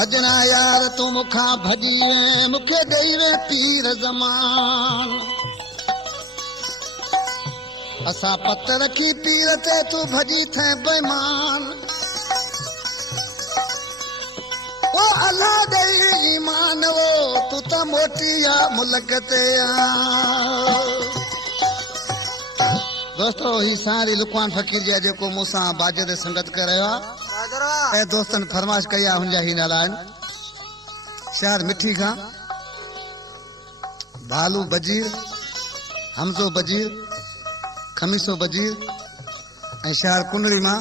भजना यार तू मुखा भजी वे मुखे देई वे तीर ज़मान असा पत रखी तीर ते तू भजी थे बेईमान ओ अल्लाह दे ईमान वो तू त मोटिया मुल्क ते दोस्तों ही सारी लुकमान फकीर जी जेको मूसा बाजे दे संगत करया ए दोस्तन फरमाइश कया हुनजा ही नालान शहर मिठी का भालू बजीर हमजो बजीर खमीसो बजीर ए शहर कुंडली मां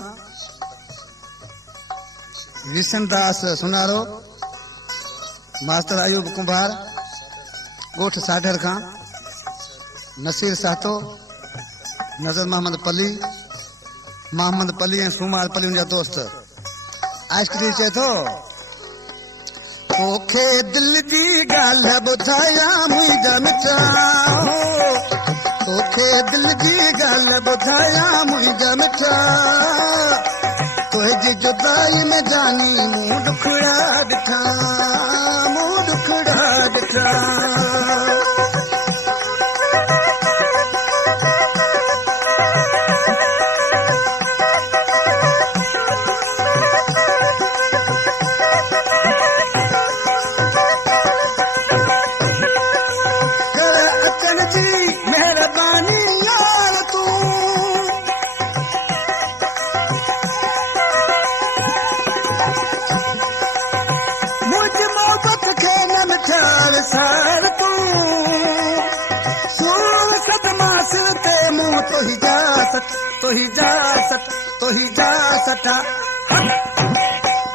विशनदास सुनारो मास्टर अयूब कुंभार गोठ साढर का नसीर सातो नजर मोहम्मद पली ऐं सूमार पली उनजा दोस्त आइसक्रीम चए थो तोखे दिल जी ॻाल्हि ॿुधाया मुंहिंजा मिठा तोखे दिल जी ॻाल्हि ॿुधाया मुंहिंजा मिठा तुंहिंजी जुदाई में जानी मूं ॾुखड़ा ॾिठा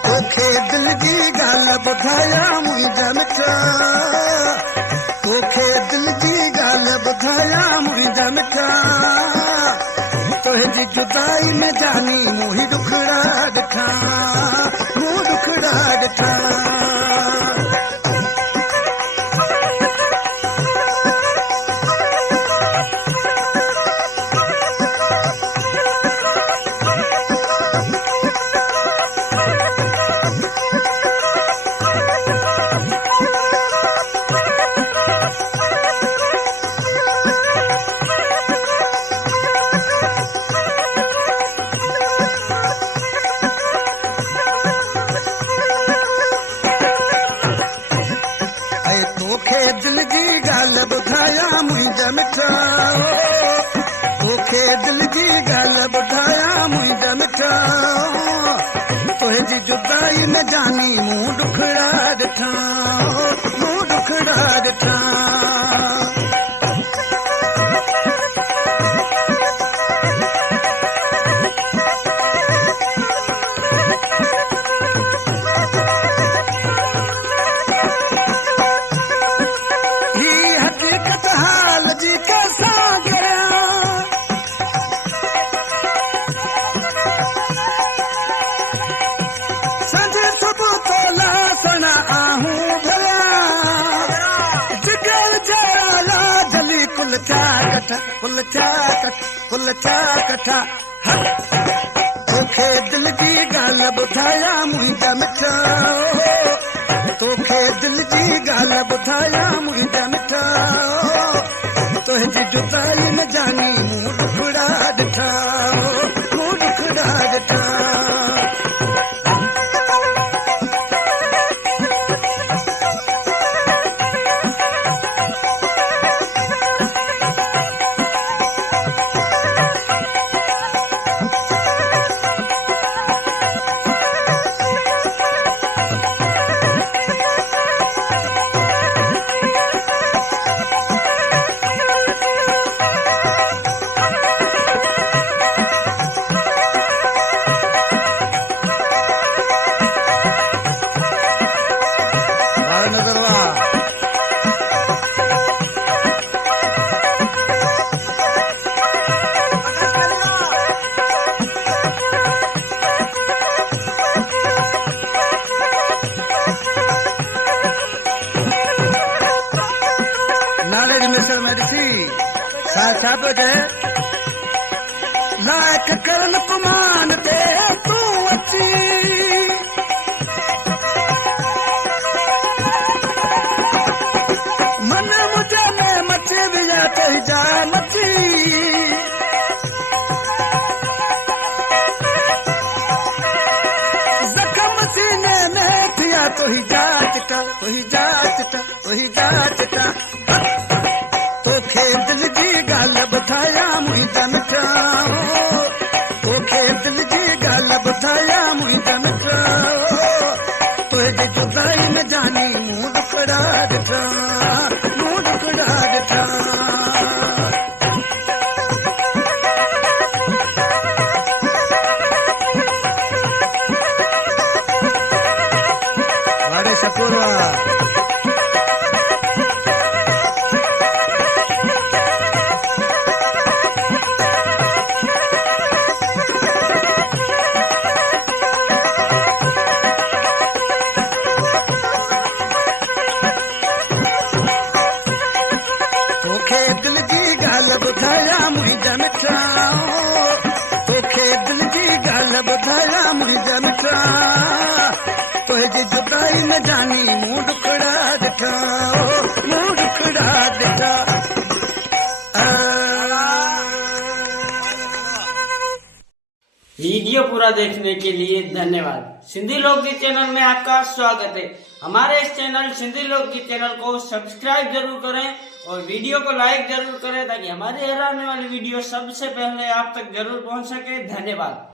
तोखे दिल जी ॻाल्हि ॿुधाया मुंहिंजा मिठा तोखे दिल जी ॻाल्हि ॿुधाया मुंहिंजा मिठा तुंहिंजी जुदाई में जानी मूं ही ॾुखड़ा ॾिठा तुंहिंजी जुदाई में जानी मूं ॾुखड़ा ॾिठा ही हक़ीक़त हाल जी कैसां कुल छा कठा तोखे दिल जी ॻाल्हि ॿुधाया मुंहिंजा मिठा तोखे दिल जी ॻाल्हि ॿुधाया मुंहिंजा मिठा तुंहिंजी जुदाई में जानी मूं ॾुखड़ा ॾिठा लाइक करन कुमान दे तू अची सीने में थिया तो ही जाचटा तोखे दिल जी गाल ॿुधाया मुंहिंजा मिठा तोखे दिल जी गाल ॿुधाया मुंहिंजा मिठा तुंहिंजी जुदाई न जानी मूं ॾुकड़ा ॾिठा वाड़े सपूरा तोखे दिल जी गाल ॿुधाया मुंहिंजा मिठा तोखे दिल जी गाल ॿुधाया मुंहिंजा मिठा तुंहिंजी जुदाई न जानी मूं ॾुकड़ा ॾिठा वीडियो पूरा देखने के लिए धन्यवाद। सिंधी लोकगीत चैनल में आपका स्वागत है। हमारे इस चैनल सिंधी लोकगीत चैनल को सब्सक्राइब जरूर करें और वीडियो को लाइक जरूर करें ताकि हमारी हर आने वाली वीडियो सबसे पहले आप तक जरूर पहुंच सके। धन्यवाद।